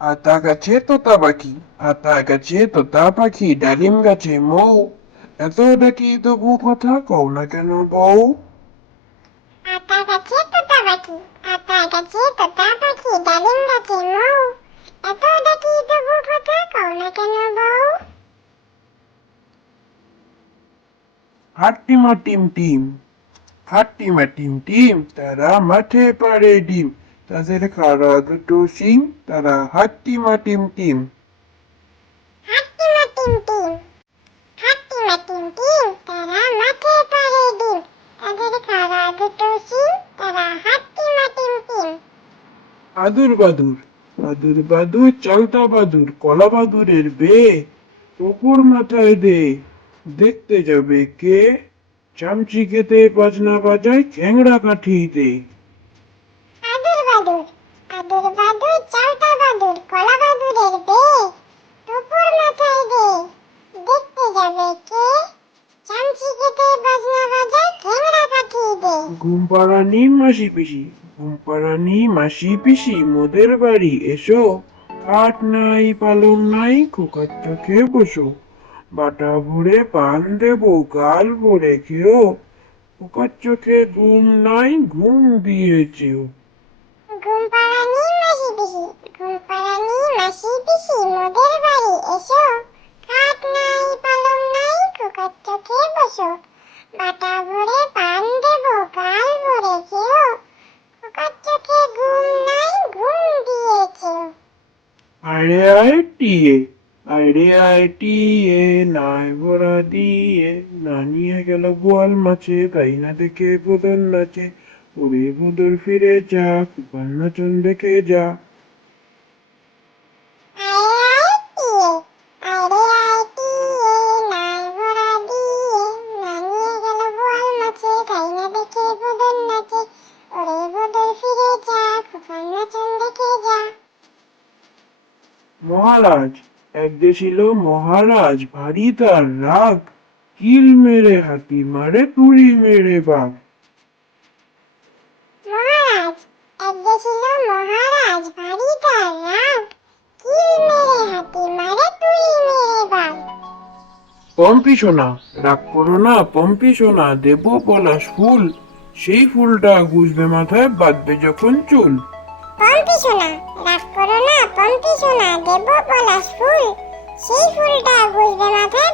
আতা গাছে তোতা পাখি আতা গাছে তোতা পাখি ডালিম গাছে মৌ। এত ডাকি তবু কথা কও না কেন বউ? আতা গাছে তোতা পাখি আতা গাছে তোতা পাখি ডালিম গাছে মৌ। এত ডাকি তবু কথা কও না কেন বউ? হাট্টিমা টিম টিম হাট্টিমা টিম টিম তারা মাঠে পাড়ে ডিম। তাদের খাড়া দুটো সিং তারা হাট্টিমা টিম টিম। হাট্টিমা টিম টিম। হাট্টিমা টিম টিম। তারা মাঠে পারে ডিম তাদের দুটো সিং তারা হাট্টিমা টিম টিম। আদুর বাদুর। আদুর বাদুর চালতা বাদুর কলা বাদুরের বে কুকুর মাথায় দে দেখতে যাবে কে? চামচি খেতে বাজনা বাজায় খ্যাংড়া কাঠিতে। বাদুর আদুর বাদুর চাউটা বাদুর কলা বাদুরের বে টুপুর মাথায় দে দেখতে যাবে কে? চামচি কেটে বাজনা বাজায় ঠেংরা কাঠিয়ে দে ঘুম মাসি পিসি ঘুম মাসি পিসি, মোদের বাড়ি এসো। খাট নাই, পালং নাই, খোকার চোখে বসো। বাটা ভরে পান দেবো, গাল ভরে খেও। খোকার চোখে ঘুম নাই, ঘুম দিয়েছেও ঘুম পাড়ানি মাসি পিসি ঘুম পাড়ানি মাসি পিসি মোদের বাড়ি এসো খাট নাই পালং নাই কুকার চোখে বসো বাটা ভরে পান দেবো গাল ভরে খেও কুকার চোখে ঘুম নাই ঘুম দিয়ে যা আরে আয় টিয়ে আরে আয় টিয়ে নাই ভরা দিয়ে। না গেল বোয়াল মাছে তাই দেখে বদল নাচে। ফিরে যা দেখে যা। মহারাজ, এক যে ছিল মহারাজ, ভারী তার রাগ। কিল মেরে হাতি মারে তুড়ি মেরে বাঘ। পম্পি সোনা। রাগ করো না, পম্পি সোনা, দেব পলাশ ফুল। সেই ফুলটা গুজবে মাথায়, বাঁধবে যখন চুল। পম্পি সোনা, রাগ করো না, পম্পি সোনা, দেব পলাশ ফুল। সেই ফুলটা গুজবে মাথায়